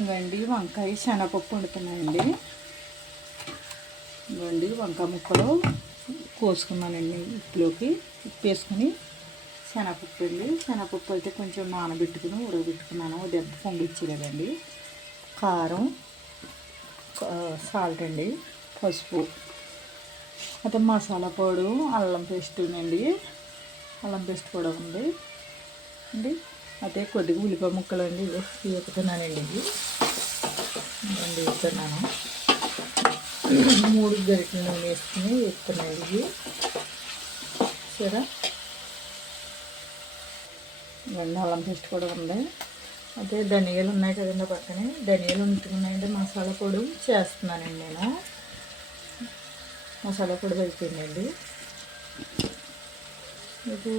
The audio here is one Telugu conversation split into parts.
ఇవండి వంకాయ శనగపప్పు వండుతున్నాయండి. ఇవండి వంకాయ ముక్కలు కోసుకున్నానండి. ఉప్పులోకి ఉప్పు వేసుకుని శనగపప్పు అండి. శనగపప్పు అయితే కొంచెం నానబెట్టుకుని ఉడకబెట్టుకున్నాను. దెబ్బ పొంగిచ్చేదండి. కారం, సాల్ట్ అండి, పసుపు, అయితే మసాలా పొడి, అల్లం పేస్ట్ అండి. అల్లం పేస్ట్ కూడా ఉంది అండి. అయితే కొద్దిగా ఉల్లిపాయ ముక్కలు అండి వేపుతున్నానండి. ఇవి వేస్తున్నాను. 3 గరిటెల నూనె వేసుకుని వేస్తున్నాను. ఇవి సరే ఇవన్నీ అల్లం పేస్ట్ కూడా ఉంది. అయితే ధనియాలు ఉన్నాయి కదండి పక్కనే. ధనియాలు ఉంటున్నాయండి. మసాలా పొడి చేస్తున్నానండి నేను. మసాలా పొడి అయిపోయిందండి. ఇది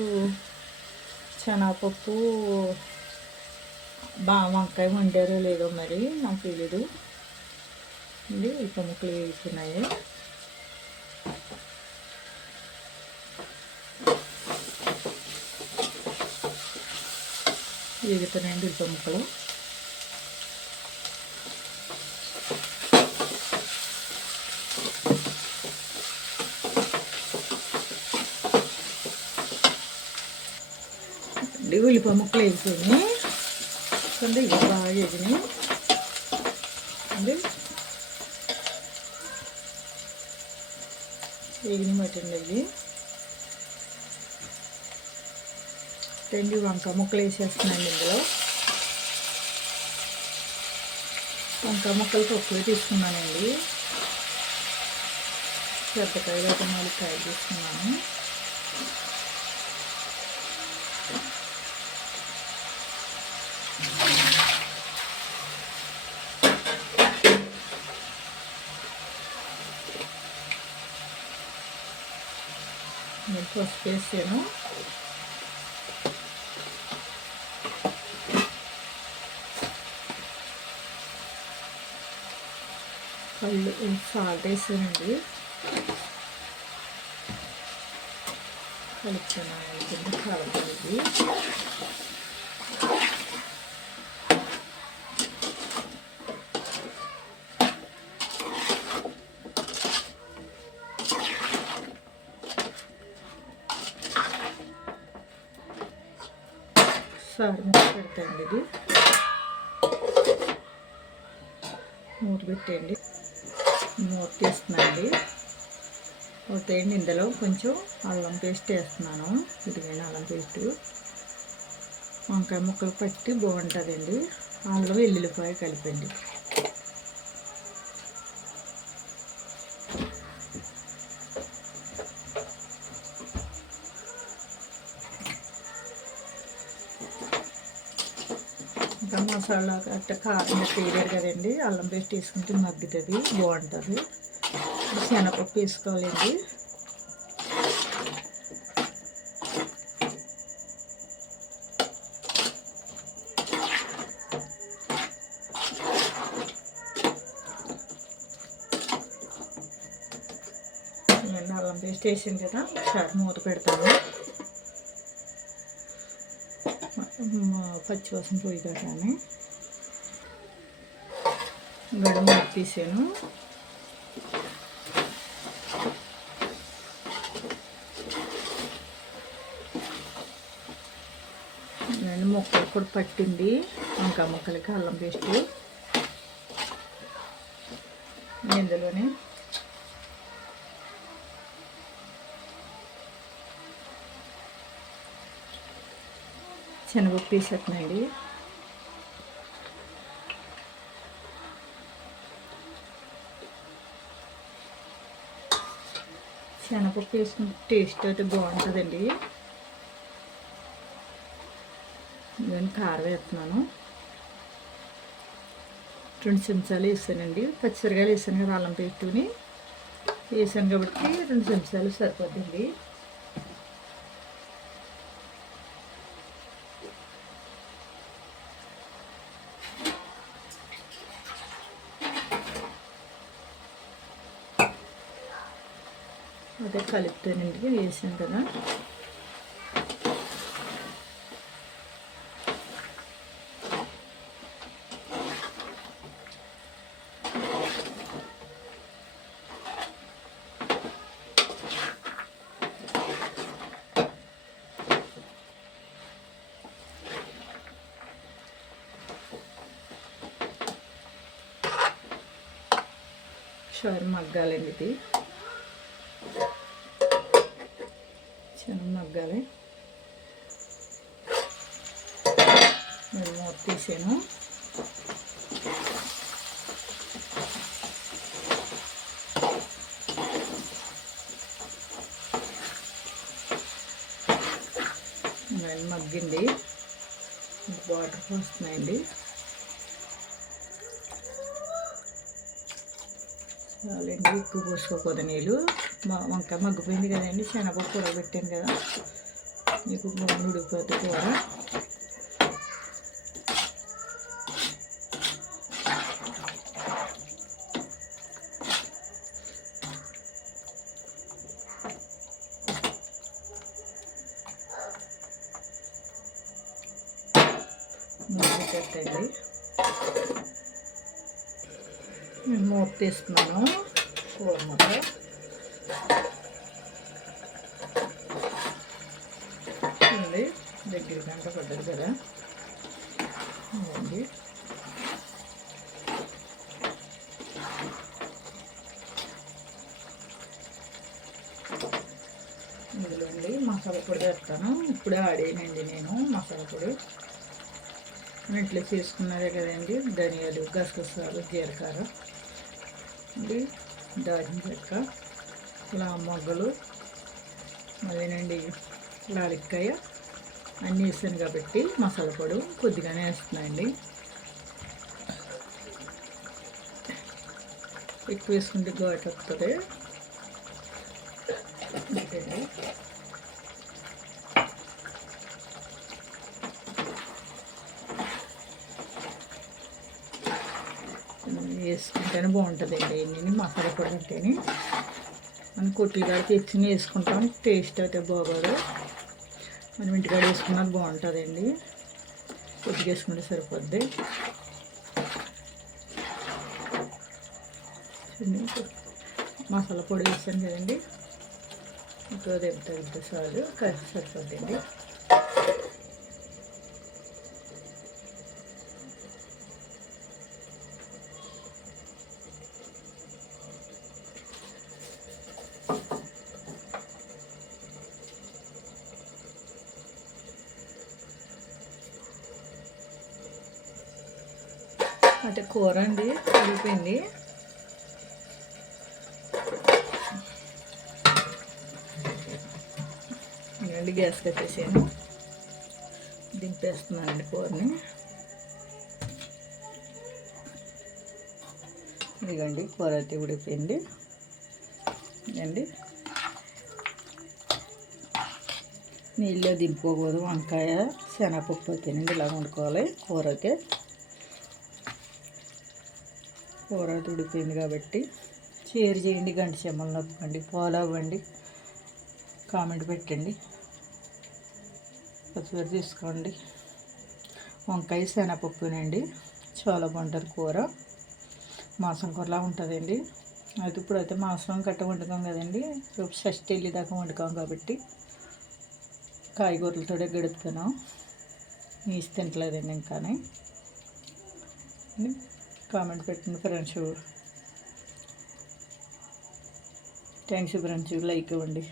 శనగపప్పు వంకాయ వండారో లేదో మరి నాకు తెలీదు అండి. ఉల్లిపాయ ముక్కలు వేస్తున్నాయి. వేగుతున్నాయండి ఉల్లిపాయ ముక్కలు. ఉల్లిపాయ ముక్కలు వేసుకొని కొంచెం ఇవి బాగా వేగినాయి అండి. వేగిన మటండి ఇవి వంకాయ ముక్కలు వేసేస్తున్నాండి. ఇందులో వంకాయ ముక్కలు తక్కువ తీసుకున్నానండి. పెద్దకాయలు అయితే 4 కాయలు తీసుకున్నాను. నేను పసుపు వేసాను. సాల్ట్ వేసానండి. కలుపుతున్నాను. కలపాలి. సార్ మూత పెడతాండి. ఇది మూత పెట్టండి. మూత తీస్తున్నాండి. మూతేయండి. ఇందులో కొంచెం అల్లం పేస్ట్ వేస్తున్నాను. ఇదిగైనా అల్లం పేస్ట్ వంకాయ ముక్కలు పట్టి బాగుంటుందండి. అల్లం వెల్లుల్లిపాయ కలిపండి. ఇంకా మసాలా గట్ట కారం వేయలేరు కదండి. అల్లం పేస్ట్ వేసుకుంటే మగ్గుతుంది, బాగుంటుంది. శనగపప్పు వేసుకోవాలండి. నేను అల్లం పేస్ట్ వేసాను కదా, ఒకసారి మూత పెడతాను. పచ్చివాసన పోయి కానీ గడ మూత తీసాను. నేను ముక్కలు కూడా పట్టింది. వంకాయ ముక్కలకి అల్లం పేస్ట్ ఇందులోనే శనగపప్పు వేసేస్తున్నాండి. శనగపప్పు వేసుకుంటే టేస్ట్ అయితే బాగుంటుందండి. నేను కారం వేస్తున్నాను. 2 చెంచాలు వేసానండి. పచ్చిమిరకాయలు వేసాను కదా, అల్లం పేస్టుని వేసాను కాబట్టి 2 చెంచాలు సరిపోతుంది. అదే కలుపుతానండి. వేసాను కదా, ఒకసారి మగ్గాలండి. ఇది చిన్న మగ్గాలి. నేను మూత తీసాను. మగ్గింది. వాటర్ పోస్తున్నాయండి. చాలండి, ఎక్కువ పోసుకోకూడదు నీళ్ళు. వంకాయ మగ్గిపోయింది కదండి. శనగపప్పు కూర పెట్టాను కదా, మీకు ఉడికిపోతే కూర. పెట్టండి. నేను మూత తీస్తున్నాను. కూర మూత ఉంది. దగ్గర గంట పడ్డది కదా. ఉంది. ఇందులోండి మసాలా పొడి వేస్తాను. ఇప్పుడే ఆడేనండి నేను మసాలా పొడి. ఇట్లా చేసుకున్నారే కదండి. ధనియాలు, గసగసాలు, జీలకర్ర, దాల్చిన చెక్క, మొగ్గలు, అదేనండి లాలిక్కాయ అన్నీ వేసాను కాబట్టి మసాలా పొడి కొద్దిగానే వేస్తున్నాయండి. ఎక్కువ వేసుకుంటే ఘాటు వస్తుంది. వేసుకుంటేనే బాగుంటుందండి. నేను మసాలా పొడి అంటేనే మనం కొట్టిగాడ తెచ్చి వేసుకుంటాం. టేస్ట్ అయితే బాగోదు. మనం ఇంటికాడ వేసుకున్నది బాగుంటుందండి. కొద్దిగా వేసుకుంటే సరిపోద్ది. మసాలా పొడి వేసాను కదండి. ఇంకో దెబ్బ చాలు, సరిపోద్దండి. అంటే కూర అండి అయిపోయింది. నేను గ్యాస్ కట్టేసాను. దింపేస్తున్నానండి కూరని. ఇదిగండి కూర అయితే ఉడిపోయింది అండి. నీళ్ళలో దింపుకోకూడదు. వంకాయ శనగపప్పు అయితేనండి ఇలా వండుకోవాలి. కూర అయితే ఉడిపోయింది కాబట్టి షేర్ చేయండి. గంట చెమ్మలు నొక్కండి. ఫాలో అవ్వండి. కామెంట్ పెట్టండి. సబ్స్క్రైబ్ చేసుకోండి. వంకాయ శనగపప్పునండి, చాలా బాగుంటుంది కూర. మాంసం కూరలా ఉంటుందండి. అయితే ఇప్పుడైతే మాంసం కట్ట వండుకోం కదండి. షష్ఠి వెళ్ళి దాకా వండుకోం కాబట్టి కాయగూరలతోనే గడుపుతున్నాం. నీసు తింటలేదండి ఇంకానే. కామెంట్ పెట్టండి ఫ్రెండ్స్. Thanks friends. లైక్ ఇవ్వండి.